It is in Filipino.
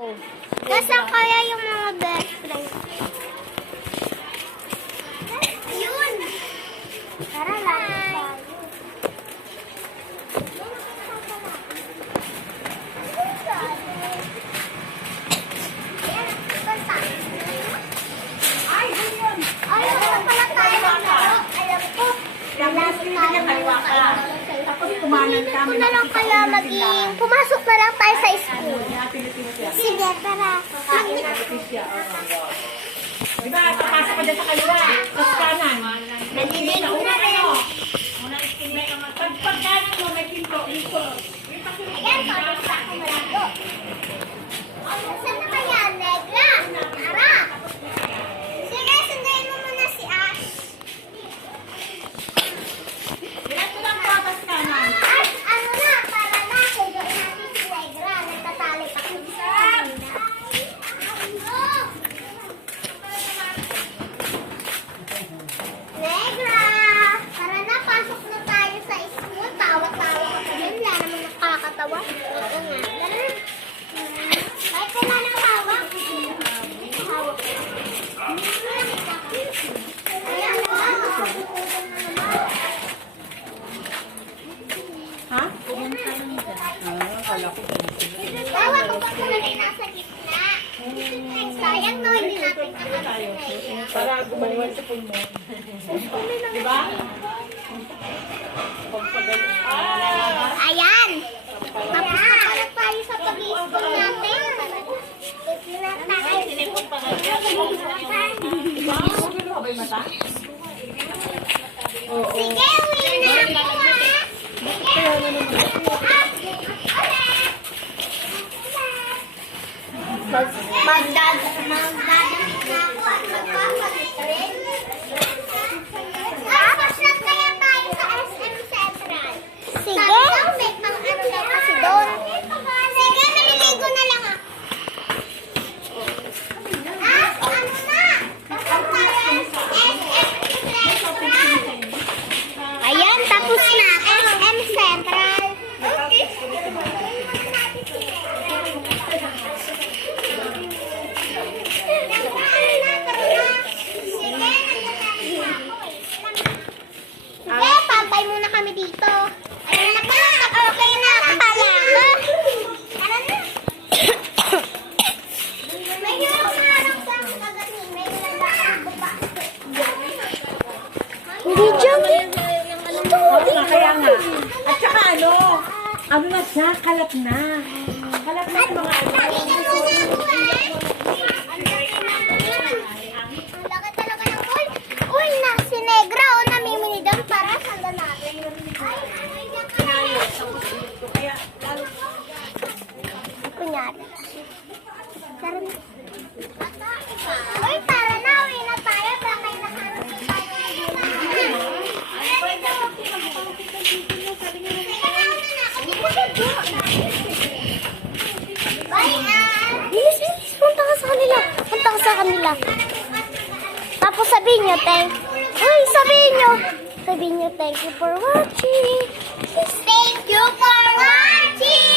Nasaan kaya yung mga best friend? Ayun! Tara lang. Kung na lang kaya maging pumasok na lang tayo sa school. Sige, tara. Diba, papasok ka dyan sa kaliwa. Sa kanan. Naliligo na rin. Pag kanan mo, may pinto. Ayan, parang sa akin malago. Saan na kaya, Negra? Tara. Sige, sundayin mo muna si Ash. Diretso lang patas kanan. Ash, ano na, para na. Sundayin natin si Negra. Nagtatali pa kung saan. Negra! Tara na, pasok na tayo sa school. Tawa-tawa ka pa dyan. Wala naman nakakatawa. Oo nga. Tara na. Ay, wala nang hawak. Hawak. Ayan na. Ha? Bawat ko pa na nasa gitna. Sayang no, hindi natin nakakita. Para gumawa sa pulmon. Diba? Ayan! Tapos na pala tayo sa pag-i-school natin. Sinipot pa nga. Diba? Gulo ka ba yung mata? Sige, uwi na ako ha! Magdadamit na ako at magpapalit rin. Tapos na kaya tayo sa SM Central. Sige. Sabi daw, may pang ano daw kasi doon. Sige, naliligo na lang ako. Ano na? Tapos tayo sa SM Central. Ayan, tapos na. SM Central. Sige, pantay muna kami dito. Ayun na pa, okay na pala. Tara na. May hirap na harap sa kagatin. May nagbago pa. Hindi dyan. Kaya nga. At saka ano na siya, kalat na. Kalat na yung mga ano. Tingnan mo na ako Ang laki talaga ng pool. Uy, na si Negra o namiminidan para sanda natin. Kunyari. Tara na. Uy, tara na. Uwi na tayo. Baka may nakaroon tayo. Bye, Ann. Bilis. Punta ka sa kanila. Punta ka sa kanila. Tapos sabihin nyo, sabihin nyo, thank you for watching. Thank you for watching.